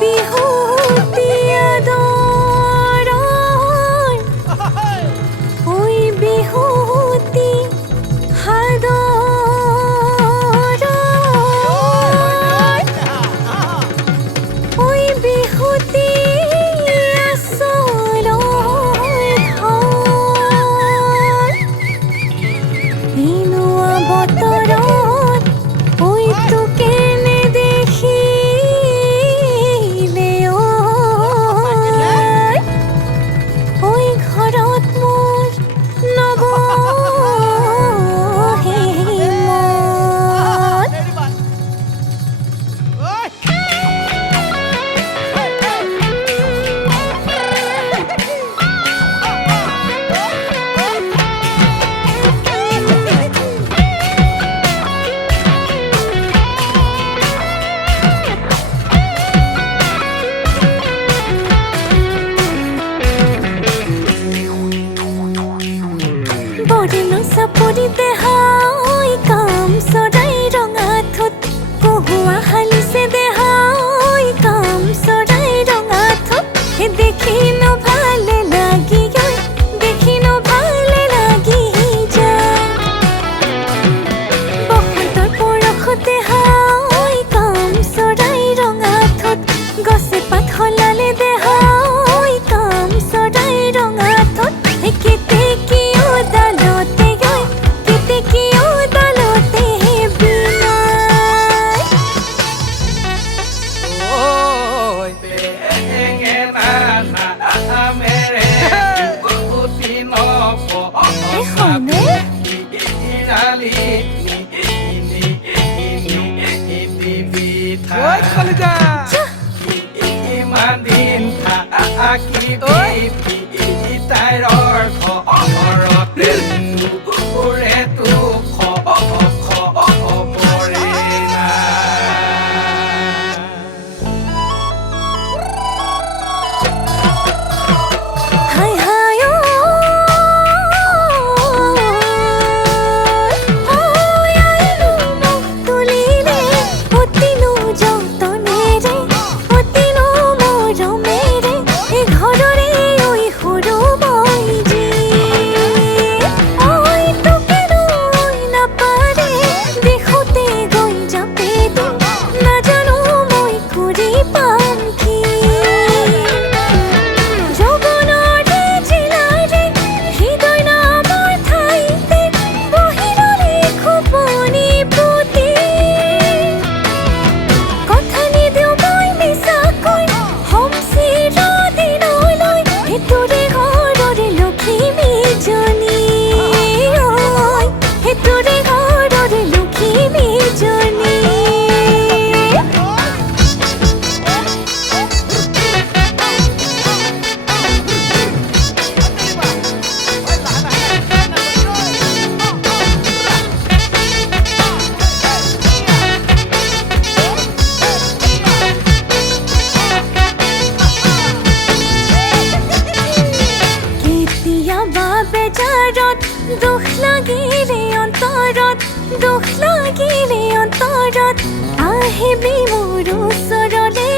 বিহুতি আদৰৰ ঐ বিহুতি সাদৰৰ ঐ বিহুতি আচলৰ ধন ইনোৱা বতৰত ঐ তোকে নেদেখিলে ঐ ঘৰত মোৰ নবহে মন বৰণ চাপৰি দেহাই কাম চৰাই ৰঙা ঠোঁট কহুৱা হালিছে দেহাই কাম চৰাই ৰঙা ঠোঁট দেখি নভালে লাগি যায় দেখি নভালে লাগি যায় বসন্তৰ পৰশতে হাই কাম চৰাই ৰঙা ঠোঁট গছে পাত সলালে দেহাই কাম চৰাই ৰঙা ঠোঁট কেতে কিয় ডালতে গৈ কেতে কিয় ডালতে বিনাই Ôi nghe ta na mere uti no po হয়নে inali ini bita Oi kalija iman din tha akiti tairor khorot ure tu khorena হাই হাই আইলো মোক তুলিলে অতিনো যতনেৰে অতিনো মৰমেৰে ঘৰৰে ঐ সৰু বৈজী ঐ তোকেনো ঐ নাপাৰে দেখোঁতে গৈ জাপে দিম নাজানো মই কৰি পাম কি যৌৱনৰে জিলাৰে হৃদয় নামৰ ঠাইতে বহিৰৰে খোপনি পুতি কথা নিদিওঁ মই মিছাকৈ হ'ম চিৰদিনলৈ সেইটোৰে ঘৰৰে লখিমীজনী ঐ সেইটোৰে ঘৰৰে লখিমীজনী কেতিয়াবা বেজাৰত দুখ লাগিলে অন্তৰত দুখ লাগিলে অন্তৰত আহিবি মোৰ ওচৰলে